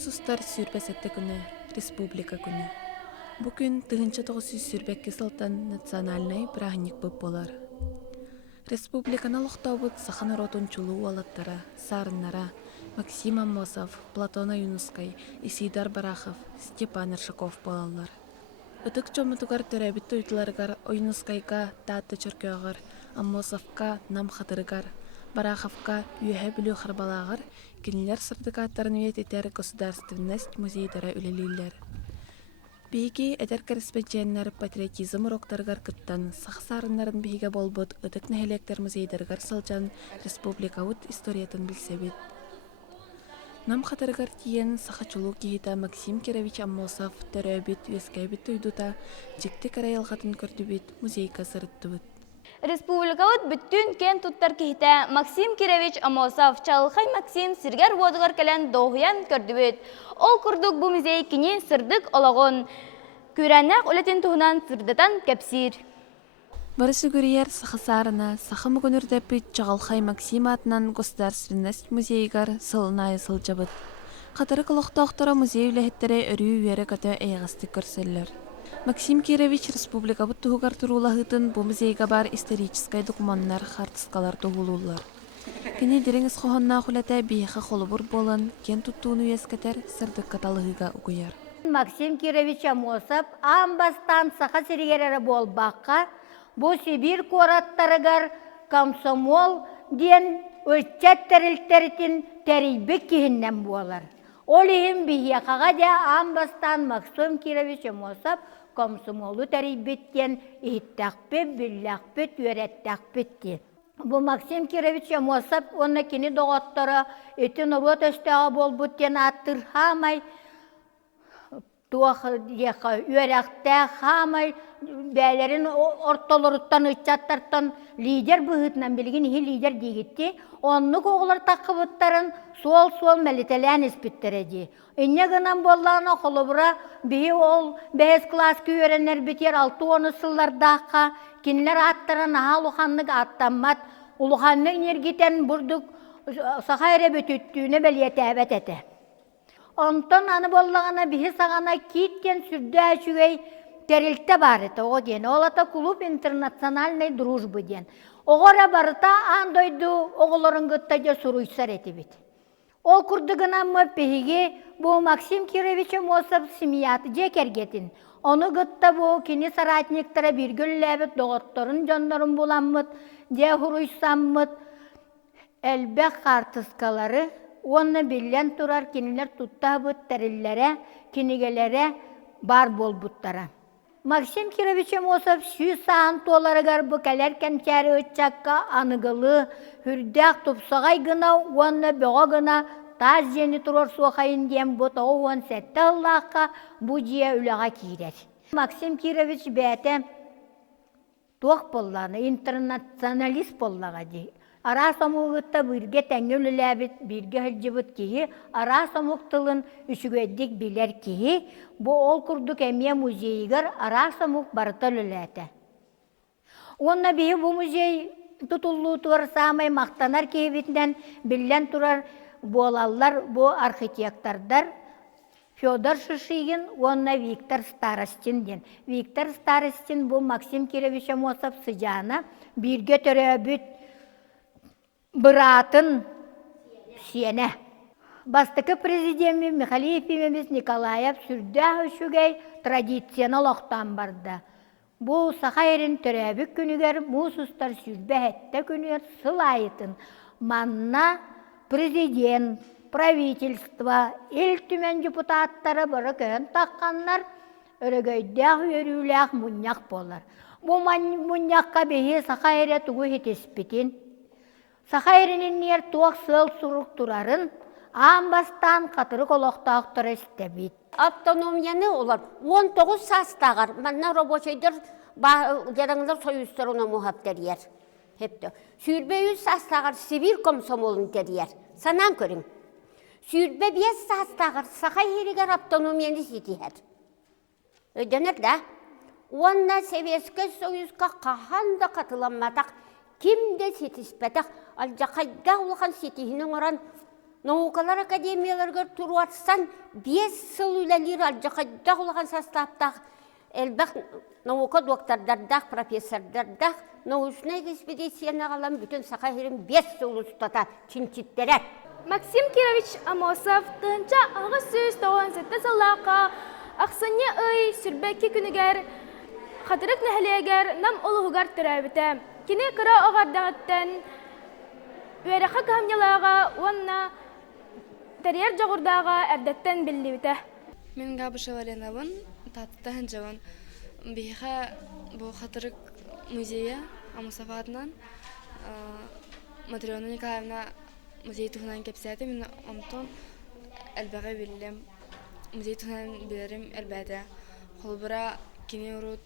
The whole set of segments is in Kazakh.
Мусустар сүрбәсәтте күні, республика күні. Бу күн тыгынча 900 сүрбәкке сылтан национальный праздник бұп болар. Республиканы луқтаубыт сахан ротун чулу алаттара, сарыннара, Максим Аммосов, Платона Юнускай, Исидар Барахов, Степан Иршаков болалар. Үтік чомытугар төрәбітті үйтіларгар Ойнускайга таатты чөркөөгар, Аммосовка нам хатырыгар, Бараховка үйәһә білу харбалағар, кинилер сырдыкаттарын үйет етер государственность музейдара үлелейлер. Бейги әдер корреспонденттер патриотизм уроктаргар кыттан сахсарыннарын бейге болбут ыдык нәһелектер музейдаргар сылжан республикаут историятын билсебит. Нам хатыргар тиен сахачулу кихита Максим Кирович Аммосов төрөбит вескайбит уйдута жикти карайылгатын көрдүбит музейка сырыттыбыт. Республикаут бүттүн кен туттар кихите Максим Кирович Амосов Чалхай Максим сиргер водыгар келен доғыян көрдүбөт. Ол курдук бу музей кини сырдык олагон. Күрәнәк үлетин туһунан сырдытан кепсир. Барысы көрер сахасарына сахым гөнүрдәпит Чалхай Максим атынан государственность музейгар сылынайы сылжабыт. Катары кылыктоктора музей үлэхеттере өрүү үере көтө эйгасты көрсөллөр. Максим Кирович республика буттугар турулахытын бу музейга бар исторический документтар хартыскалар тугулулар. Кини диреңис хохонна хулата бийха холубур болан кен туттууну ескетер сырдык каталыгыга укуяр. Максим Кирович Амосов амбастан саха сиригерere болбакка бу Сибир кораттарыгар комсомол диен өччеттерилтеритин терибек кихиннен болар. Олихим бихияқаға да амбастан Максим Кирович Амосов комсомолу терибеттен иттақпет, бүллақпет, өреттақпет. Бу Максим Кирович Амосов онна кини доғаттары этин урот өстеға болбуттен аттыр хамай туақ деқа өрәқті хамай бәлерін ортолыруттан ұтчаттартан лидер бұғытынан білген лидер дегетті. Онны коғылар таққыбыттарын сол мәлітелән іспіттереді. Инне гынан боллағына қолыбыра бейі ол бәйіз класс күйеренер бітер 6-10 сыллардаққа кенілер аттырын ағал ұханлық аттамат, ұлғанлық нергетен бұрдық сақа әрі бөтеттіуіне бәлиеті әбәт әті. Онтан аны боллағына бейі сағана кейттен сүрді әшігей терілті бар еті. О ден, олата клуб интернациональный дружбы ден. Оғыра барыта андойду оғыларын ғыттаға сұруйсар еті бет. Ол күрдігіна мы пейге бұл Максим Кирович Амосов семияты жекергетін. Оны ғытта бұл кені саратниктара біргілләбіт доғыттарын жонларын боламмыт, же хуруйсаммыт, әлбәк қартыскалары, оны білен тұрар кенілер тұттабыт тәрілләре, кенігелері бар бол бұттара. Максим Кирович Амосов сүй саан толарыгар бұ кәлеркен кәрі өтчакка анығылы, хүрдәк тұпсағай гына, оны бұға гына таз жені тұрор суақайын дем бұта оуан сәтті Аллахқа бұ жия үліға кейдер. Максим Кирович бәті тоқ болланы, интернационалист боллаға дей. Ара самуғытта бірге тәңгіл үләбіт, бірге хылжыбыт кейі, ара самуқтылын үшігеддік білер кейі, бұ ол күрдік әмия музейігер ара самуқ барытал үләті. Онна бейі бұ музей тұтылу туар самай мақтанар кейбітінен білен тұрар болалар, бұ архитектордар, Федор Шишигин, онна Виктор Старостин ден. Виктор Старостин бұ Максим Кирович Амосов сыжана, бірге төрөбіт бұратын сене. Бастықы президенті Михалиев емеміз Николаев сүрді үшігей традиционал оқтан барды. Бұл сақайрын төрәбік күнігер мұсыстар сүрбе әтті күнігер сылайытын. Манна президент, правительство, ел түмен депутаттары бұры көн таққанлар өрігөйдәқ өріләқ мұняқ болар. Бұл мұняққа бейі сақайры тұғы хетеспетін. Сақайрының нер туақ сыл сұруқ тұрарын, амбастан қатыры қолоқтақтыры істебейді. Автономияны олар 19 састағар. Манна рабочайдар жараңдар союздарына мұхаптар ер. Сүйірбе 100 састағар Сибир комсомолын дер. Санан көрің. Сүйірбе 5 састағар Сақай ерігер автономияны сетігер. Өденер да. Онна Советский Союзға қағанда қатыламатақ, кімде сетіспетақ, алжақайда олған сетігінің оран Наукалар академияларға тұру атсан 5 сыл үләлер алжақайда олған састаптақ, әлбәқ наука доктордардақ, профессордардақ, научный экспедицияны қалам бүтін Сақайырын 5 сыл ұстата чинчиттері. Максим Кирович Амосов тынча ағы сөз 97 сыллаққа ақсыне үй сүрбәкке күнігер, қатырық нәхілегер нам олығығар түрәбіті. Кені қыра оғардағыттен Үйәріқі қамнялаға онна тәрер жағырдаға әрдеттен білді біті. Мен Габыша Валенавын, татыттағын жауын. Бейха бұл қатырық музейі Амосов адынан Матриона Николаевна музей тұғынан кепсәді. Мен онтон әлбәғі білдім. Музей тұғынан білерім әлбәді. Қолбыра кене ұрут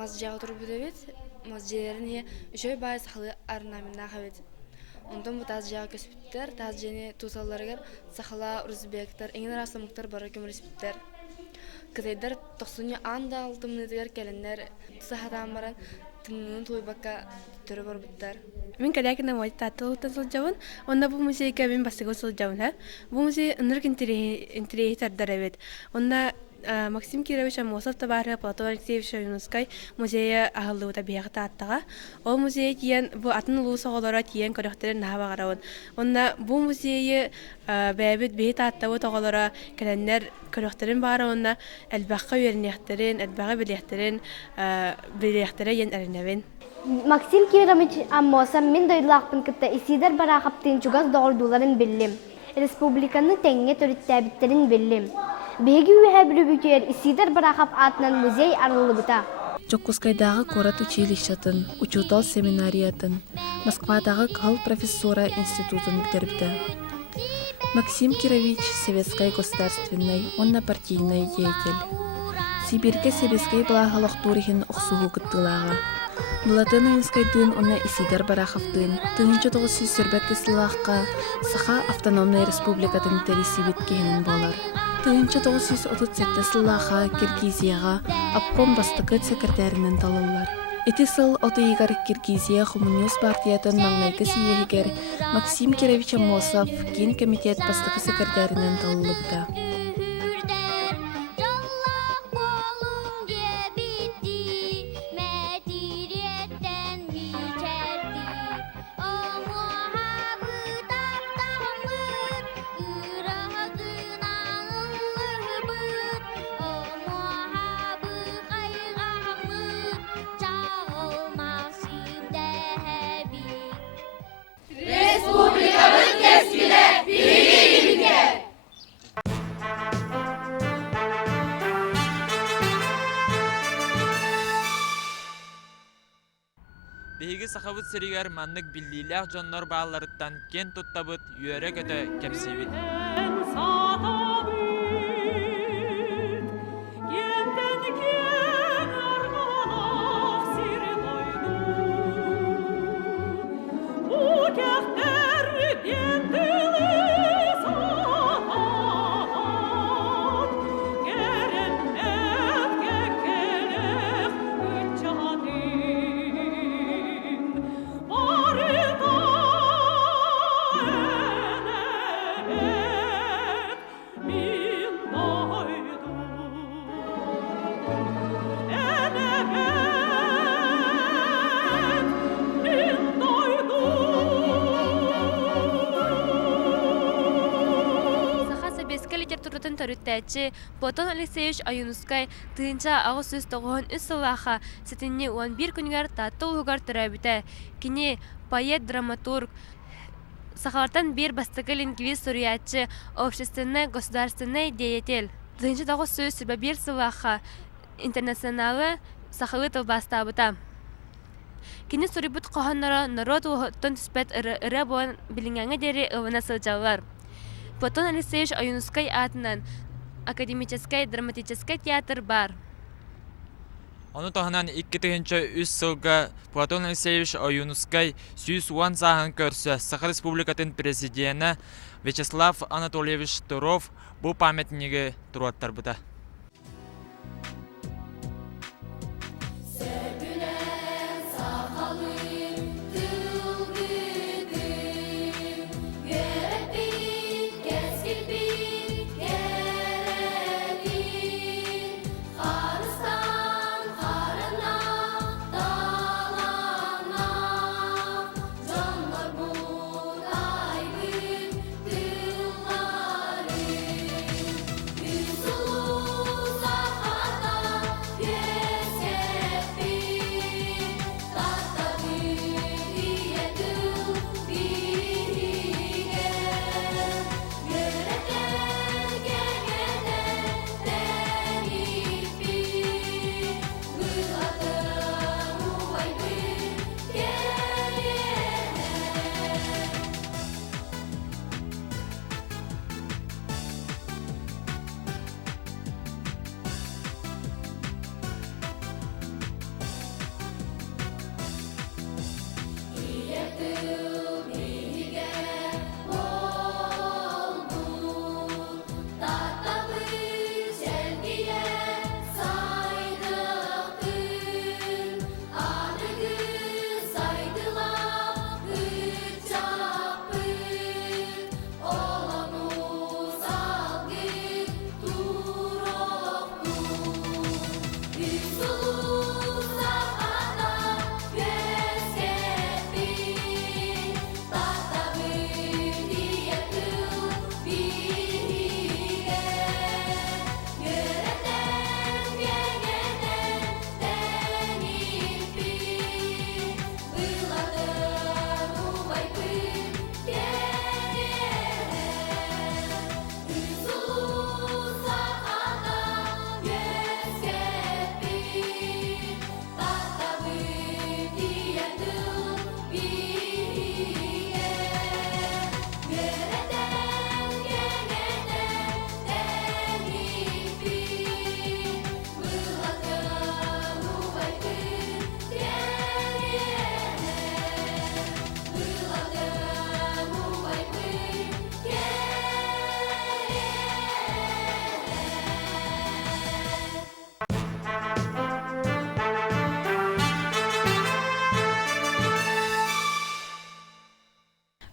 маз жағы тұрып бүді бет. Маз жерлеріне үшөй бай сақылы арнамына қабет. Ондан бұл таз жағы көспіттер, таз жені тусаларығар, сақыла ұрызбектер, еңін расымықтар бары көміріспіттер. Кытайдар 90 анда алтымнедігер кәлінлер тұсахатан баран тыңның тойбаққа түрі бар бұттар. Мен кәдәкіне мойты татыл ұттан сол жауын, онда бұл музейге мен бастығы сол жауын. Бұл музей ұнырық интерейі тардар әвет. Онда Максим Кирович Амосов табары Платон Алексеевич Юнускай музейі ағылы ұта бияқыта аттыға. Ол музей тиен, бұл атын ұлу соғылара тиен көріқтерін наға бағарауын. Онда бұл музейі бәйбіт бейт аттауы тоғылара кәләндер көріқтерін бағарауына әлбәққа өрінеқтерін, әлбәққа білеқтерін әрінәвен. Максим Кирович Амосов мен дойлақпын кітті исидер барақаптың чугаз доғырдуларын білім. Республиканы тәңге төріттәбіттерін білім. Беги үһә бүлүбүтер исидер барахап атынан музей арылы бута. Чокускайдағы корат училищатын, учутал семинариятын, Москвадағы кал профессора институтын бітіріпті. Максим Кирович советской государственной, онна партийной деятель. Сибирге себескай балағалық турихин оқсуғы күттілаға. Булатын ойынскайдың онна исидер барахаптың, 1900 сүрбәк кесілаққа Саха автономный республикатын тересибет кейінін болар. 1937 сыллаға Киргизияға обком бастықы секретарінің талылар. Эти сыл отыйгар Киргизия Коммунист партиятын маңнайкы сиегер Максим Кирович Амосов кен комитет бастықы секретарінің талылыпты. Республикабыз кескілі, бірге Ыл сиригер маннык биллилях жоннор бааларыттан кен туттабыт үйөрө көтө кепсибит. Платон Алексеевич Аюнускай тыынча агыс сөз тоғын үс сылаха сетинне 11 күнгер татты улугар төрәбіті. Кини поэт, драматург, сахалартан бир бастығы лингвист, суриятчы, общественный, государственный деятель. Тыынча агыс сөз сүрбә бир сылаха интернационалы сахалы тылбастабыта. Кини сурибут қоғаннара народ уғыттан түспәт ыры болан білінгәңі дері ылына сылжалар. Платон Алексеевич Аюнускай атынан академический драматический театр бар. Оны тоғынан 2003 сылга Платон Алексеевич Аюнускай сүйіс уан сағын көрсі Саха Республикатын президенті Вячеслав Анатольевич Туров бұл памятнигі тұраттар бұда.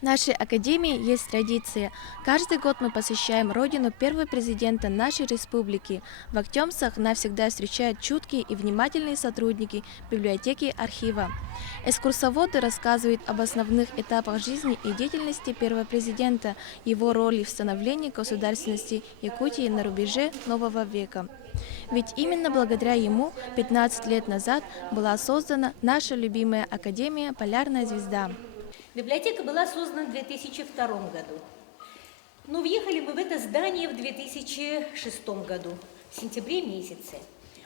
В нашей академии есть традиция. Каждый год мы посещаем родину первого президента нашей республики. В Актемсах навсегда встречают чуткие и внимательные сотрудники библиотеки архива. Экскурсоводы рассказывают об основных этапах жизни и деятельности первого президента, его роли в становлении государственности Якутии на рубеже нового века. Ведь именно благодаря ему 15 лет назад была создана наша любимая Академия «Полярная звезда». Библиотека была создана в 2002 году. Но въехали мы в это здание в 2006 году, в сентябре месяце.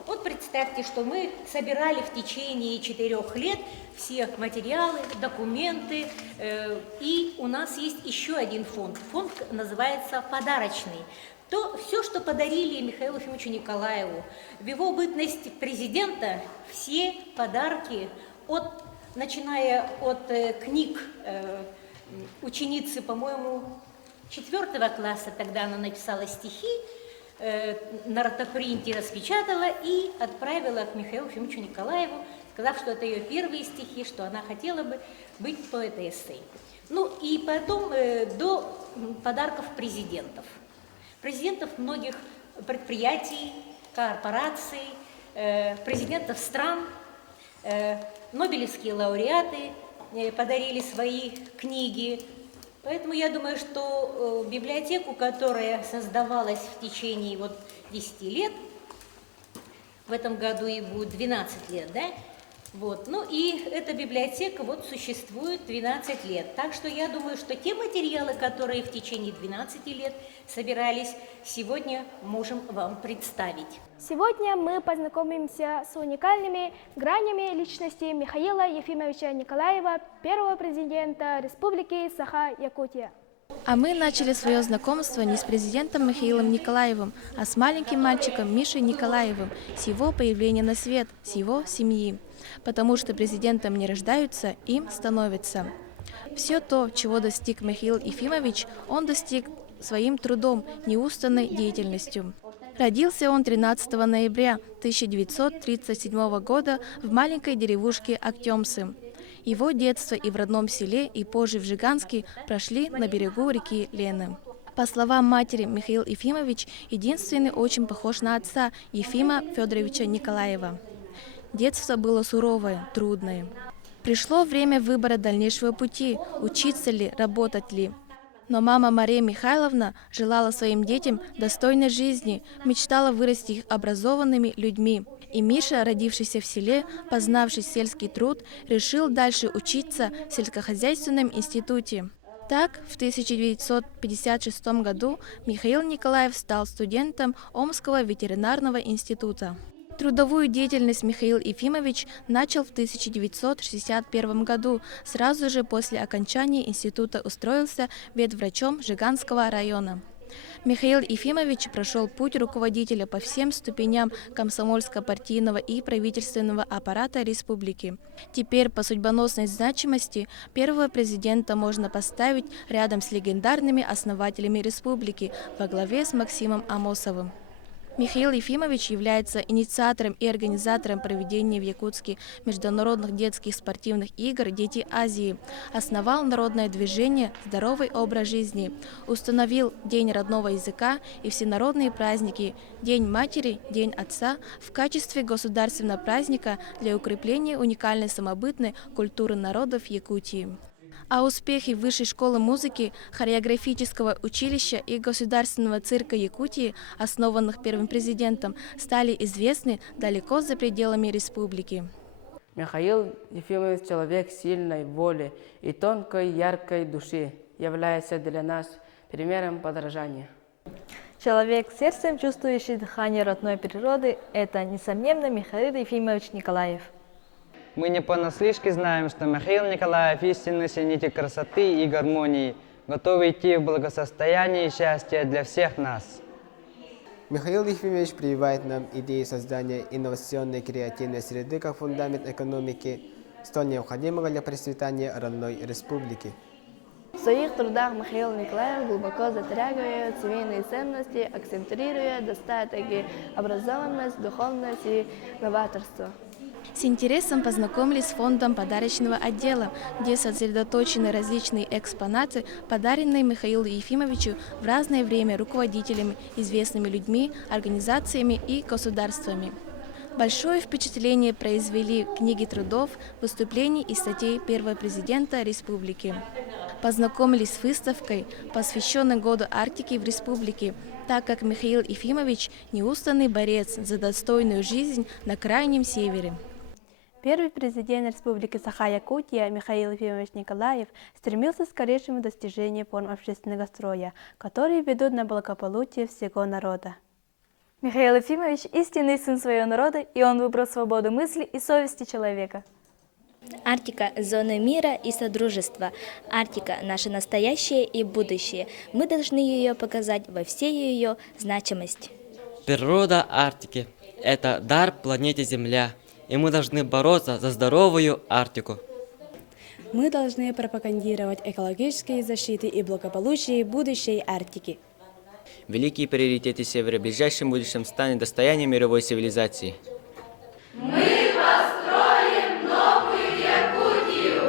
Вот представьте, что мы собирали в течение 4 лет все материалы, документы, и у нас есть еще один фонд. Фонд называется «Подарочный». То все, что подарили Михаилу Ефимовичу Николаеву, в его бытность президента, все подарки, начиная от книг ученицы, по-моему, 4 класса, тогда она написала стихи, на ротопринте распечатала и отправила к Михаилу Ефимовичу Николаеву, сказав, что это ее первые стихи, что она хотела бы быть поэтессой. Ну и потом до подарков президентов. Президентов многих предприятий, корпораций, президентов стран, нобелевские лауреаты подарили свои книги. Поэтому я думаю, что библиотеку, которая создавалась в течение 10 лет, в этом году ей будет 12 лет, да? Ну и эта библиотека существует 12 лет. Так что я думаю, что те материалы, которые в течение 12 лет собирались, сегодня можем вам представить. Сегодня мы познакомимся с уникальными гранями личности Михаила Ефимовича Николаева, первого президента Республики Саха-Якутия. А мы начали свое знакомство не с президентом Михаилом Николаевым, а с маленьким мальчиком Мишей Николаевым, с его появления на свет, с его семьи. Потому что президентом не рождаются, им становятся. Все то, чего достиг Михаил Ефимович, он достиг своим трудом, неустанной деятельностью. Родился он 13 ноября 1937 года в маленькой деревушке Актемсы. Его детство и в родном селе, и позже в Жиганске прошли на берегу реки Лены. По словам матери, Михаил Ефимович единственный очень похож на отца Ефима Федоровича Николаева. Детство было суровое, трудное. Пришло время выбора дальнейшего пути, учиться ли, работать ли. Но мама Мария Михайловна желала своим детям достойной жизни, мечтала вырасти их образованными людьми. И Миша, родившийся в селе, познавший сельский труд, решил дальше учиться в сельскохозяйственном институте. Так, в 1956 году Михаил Николаев стал студентом Омского ветеринарного института. Трудовую деятельность Михаил Ефимович начал в 1961 году. Сразу же после окончания института устроился ветврачом Жиганского района. Михаил Ефимович прошел путь руководителя по всем ступеням комсомольско-партийного и правительственного аппарата республики. Теперь по судьбоносной значимости первого президента можно поставить рядом с легендарными основателями республики во главе с Максимом Амосовым. Михаил Ефимович является инициатором и организатором проведения в Якутске международных детских спортивных игр «Дети Азии», основал народное движение «Здоровый образ жизни», установил День родного языка и всенародные праздники День матери, День отца в качестве государственного праздника для укрепления уникальной самобытной культуры народов Якутии. А успехи Высшей школы музыки, хореографического училища и Государственного цирка Якутии, основанных первым президентом, стали известны далеко за пределами республики. Михаил Ефимович – человек сильной воли и тонкой, яркой души, является для нас примером подражания. Человек с сердцем, чувствующий дыхание родной природы – это, несомненно, Михаил Ефимович Николаев. Мы не понаслышке знаем, что Михаил Николаев – истинный ценитель красоты и гармонии, готовый идти в благосостояние и счастье для всех нас. Михаил Ефимович прививает нам идеи создания инновационной креативной среды как фундамент экономики, столь необходимого для процветания родной республики. В своих трудах Михаил Николаев глубоко затрагивает семейные ценности, акцентируя достаток и образованность, духовность и новаторство. С интересом познакомились с фондом подарочного отдела, где сосредоточены различные экспонаты, подаренные Михаилу Ефимовичу в разное время руководителями, известными людьми, организациями и государствами. Большое впечатление произвели книги трудов, выступлений и статей первого президента республики. Познакомились с выставкой, посвященной году Арктики в республике, так как Михаил Ефимович – неустанный борец за достойную жизнь на крайнем севере. Первый президент Республики Саха-Якутия Михаил Ефимович Николаев стремился к скорейшему достижению форм общественного строя, которые ведут на благополучие всего народа. Михаил Ефимович – истинный сын своего народа, и он выбрал свободу мысли и совести человека. Арктика – зона мира и содружества. Арктика – наше настоящее и будущее. Мы должны ее показать во всей ее значимости. Природа Арктики – это дар планете Земля, и мы должны бороться за здоровую Арктику. Мы должны пропагандировать экологические защиты и благополучие будущей Арктики. Великие приоритеты Севера в ближайшем будущем станут достоянием мировой цивилизации. Мы построим новую Якутию!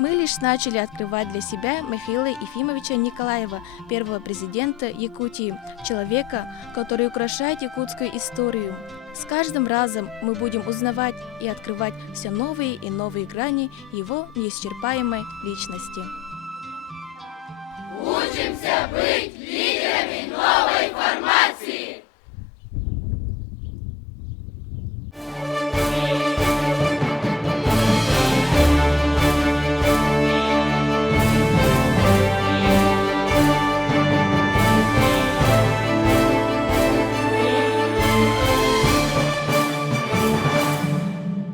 Мы лишь начали открывать для себя Михаила Ефимовича Николаева, первого президента Якутии, человека, который украшает якутскую историю. С каждым разом мы будем узнавать и открывать все новые и новые грани его неисчерпаемой личности. Учимся быть лидерами новой